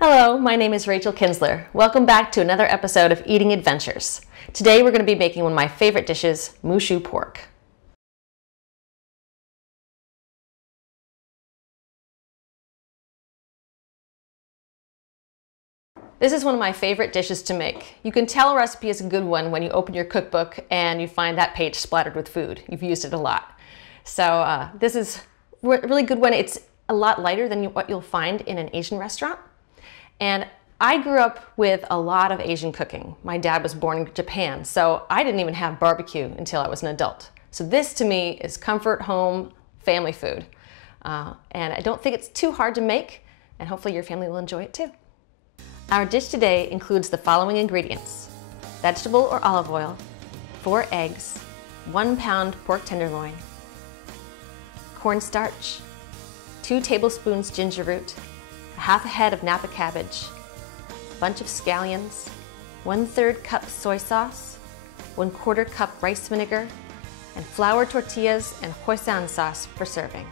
Hello, my name is Rachel Kinsler. Welcome back to another episode of Eating Adventures. Today we're going to be making one of my favorite dishes, Mushu pork. This is one of my favorite dishes to make. You can tell a recipe is a good one when you open your cookbook and you find that page splattered with food. You've used it a lot. So this is a really good one. It's a lot lighter than what you'll find in an Asian restaurant. And I grew up with a lot of Asian cooking. My dad was born in Japan, so I didn't even have barbecue until I was an adult. So this to me is comfort home family food. And I don't think it's too hard to make, and hopefully your family will enjoy it too. Our dish today includes the following ingredients: vegetable or olive oil, 4 eggs, 1 pound pork tenderloin, cornstarch, 2 tablespoons ginger root, half a head of Napa cabbage, a bunch of scallions, 1/3 cup soy sauce, 1/4 cup rice vinegar, and flour tortillas and hoisin sauce for serving.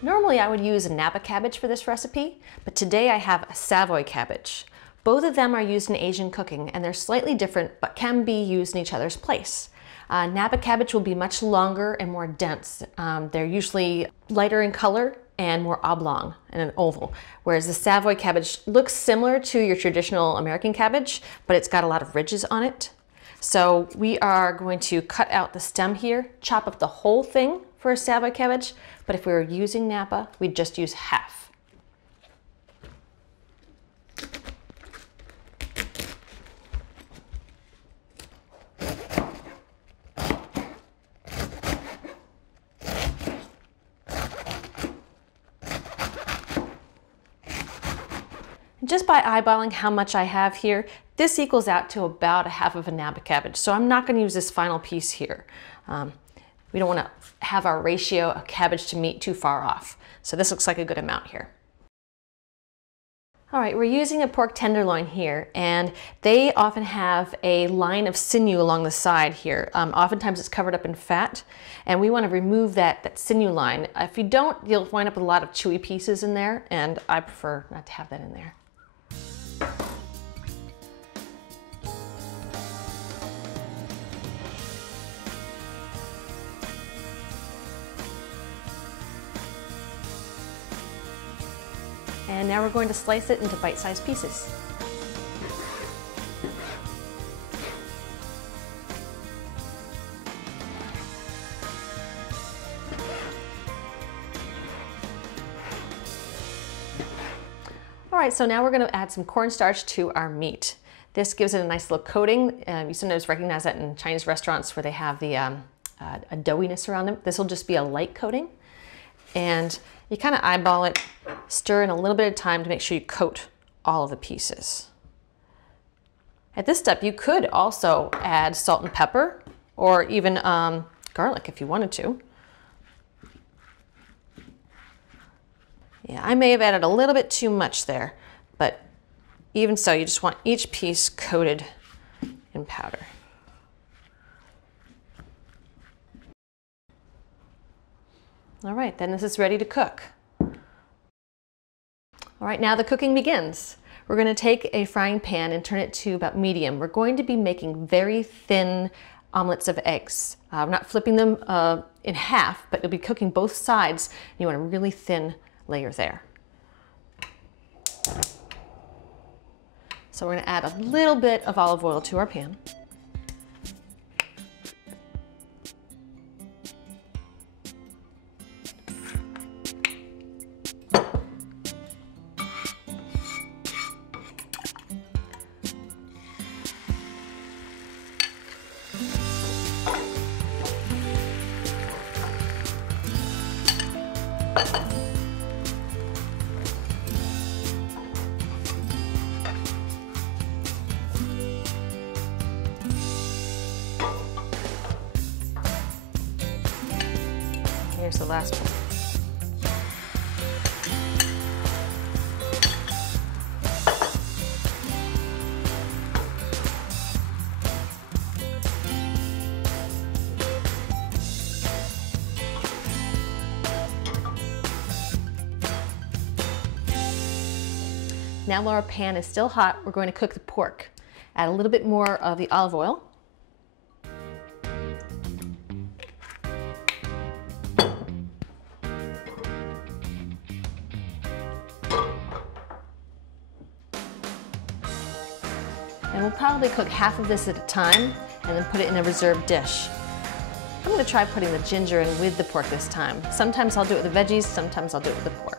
Normally I would use a Napa cabbage for this recipe, but today I have a Savoy cabbage. Both of them are used in Asian cooking and they're slightly different but can be used in each other's place. Napa cabbage will be much longer and more dense. They're usually lighter in color and more oblong and an oval, whereas the Savoy cabbage looks similar to your traditional American cabbage, but it's got a lot of ridges on it. So we are going to cut out the stem here, chop up the whole thing for a Savoy cabbage, but if we were using Napa, we'd just use half. Just by eyeballing how much I have here, this equals out to about a half of a Napa cabbage. So I'm not going to use this final piece here. We don't want to have our ratio of cabbage to meat too far off. So this looks like a good amount here. All right, we're using a pork tenderloin here, and they often have a line of sinew along the side here. Oftentimes it's covered up in fat, and we want to remove that sinew line. If you don't, you'll wind up with a lot of chewy pieces in there, and I prefer not to have that in there. And now we're going to slice it into bite-sized pieces. All right, so now we're going to add some cornstarch to our meat. This gives it a nice little coating. You sometimes recognize that in Chinese restaurants where they have the a doughiness around them. This will just be a light coating. And you kind of eyeball it, stir in a little bit of time to make sure you coat all of the pieces. At this step, you could also add salt and pepper, or even garlic if you wanted to. Yeah, I may have added a little bit too much there, but even so, you just want each piece coated in powder. All right, then this is ready to cook. All right, now the cooking begins. We're going to take a frying pan and turn it to about medium. We're going to be making very thin omelets of eggs. We're not flipping them in half, but you'll be cooking both sides. You want a really thin layer there. So we're going to add a little bit of olive oil to our pan. Here's the last one. Now while our pan is still hot, we're going to cook the pork. Add a little bit more of the olive oil. And we'll probably cook half of this at a time and then put it in a reserved dish. I'm going to try putting the ginger in with the pork this time. Sometimes I'll do it with the veggies, sometimes I'll do it with the pork.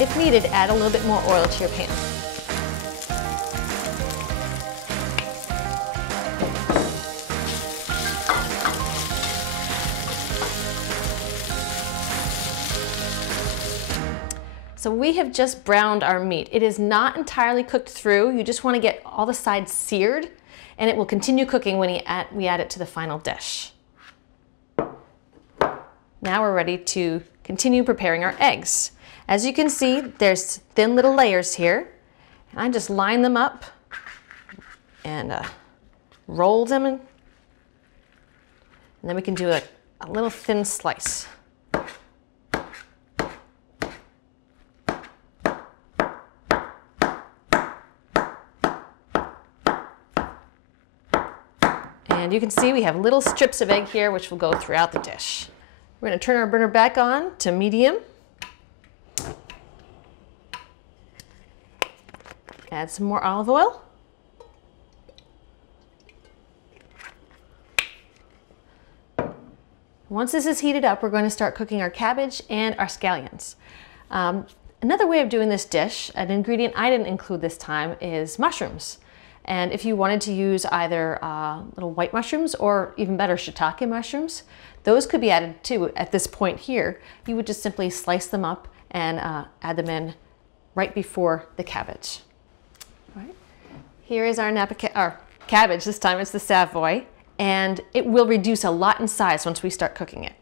If needed, add a little bit more oil to your pan. So we have just browned our meat. It is not entirely cooked through. You just want to get all the sides seared, and it will continue cooking when we add it to the final dish. Now we're ready to continue preparing our eggs. As you can see, there's thin little layers here. And I just line them up and roll them in. And then we can do a little thin slice. And you can see we have little strips of egg here which will go throughout the dish. We're going to turn our burner back on to medium. Add some more olive oil. Once this is heated up, we're going to start cooking our cabbage and our scallions. Another way of doing this dish, an ingredient I didn't include this time, is mushrooms. And if you wanted to use either little white mushrooms or even better shiitake mushrooms, those could be added too at this point here. You would just simply slice them up and add them in right before the cabbage. Right. Here is our cabbage. This time it's the Savoy, and it will reduce a lot in size once we start cooking it.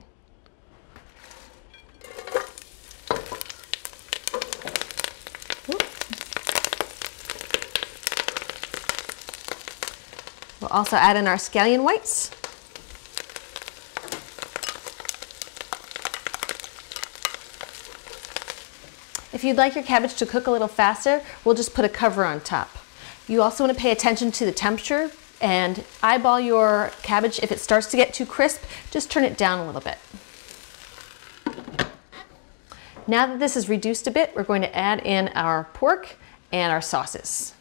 We'll also add in our scallion whites. If you'd like your cabbage to cook a little faster, we'll just put a cover on top. You also want to pay attention to the temperature and eyeball your cabbage. If it starts to get too crisp, just turn it down a little bit. Now that this is reduced a bit, we're going to add in our pork and our sauces.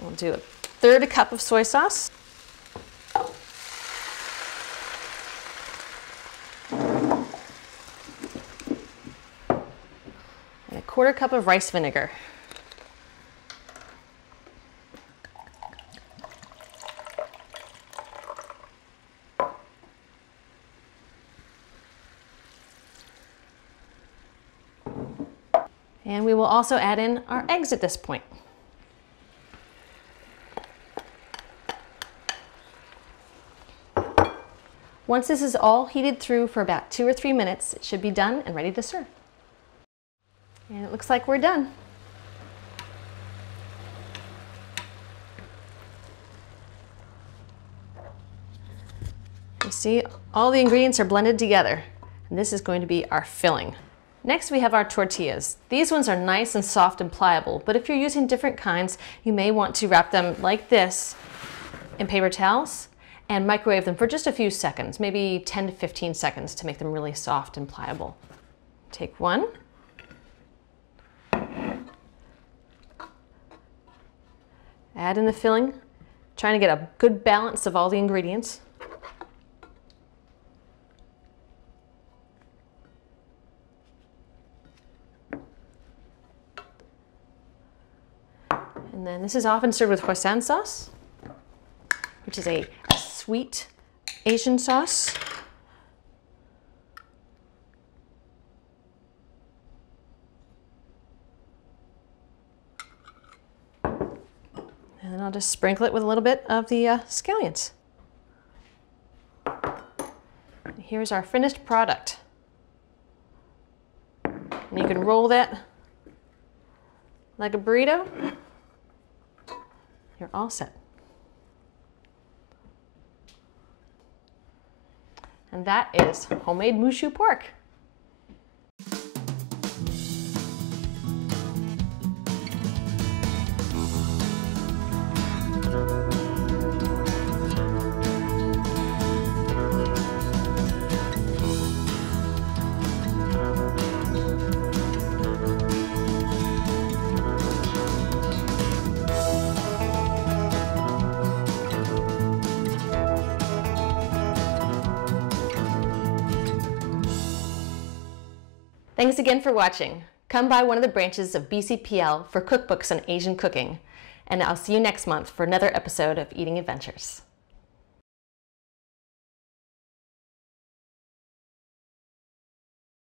We'll do 1/3 cup of soy sauce. And 1/4 cup of rice vinegar. And we will also add in our eggs at this point. Once this is all heated through for about 2 or 3 minutes, it should be done and ready to serve. And it looks like we're done. You see, all the ingredients are blended together, and this is going to be our filling. Next, we have our tortillas. These ones are nice and soft and pliable, but if you're using different kinds, you may want to wrap them like this in paper towels and microwave them for just a few seconds, maybe 10 to 15 seconds to make them really soft and pliable. Take one. Add in the filling, trying to get a good balance of all the ingredients. And then this is often served with Hoisin sauce, which is a sweet Asian sauce. And then I'll just sprinkle it with a little bit of the scallions. Here's our finished product. And you can roll that like a burrito. You're all set. And that is homemade Mushu pork. Thanks again for watching. Come by one of the branches of BCPL for cookbooks on Asian cooking, and I'll see you next month for another episode of Eating Adventures.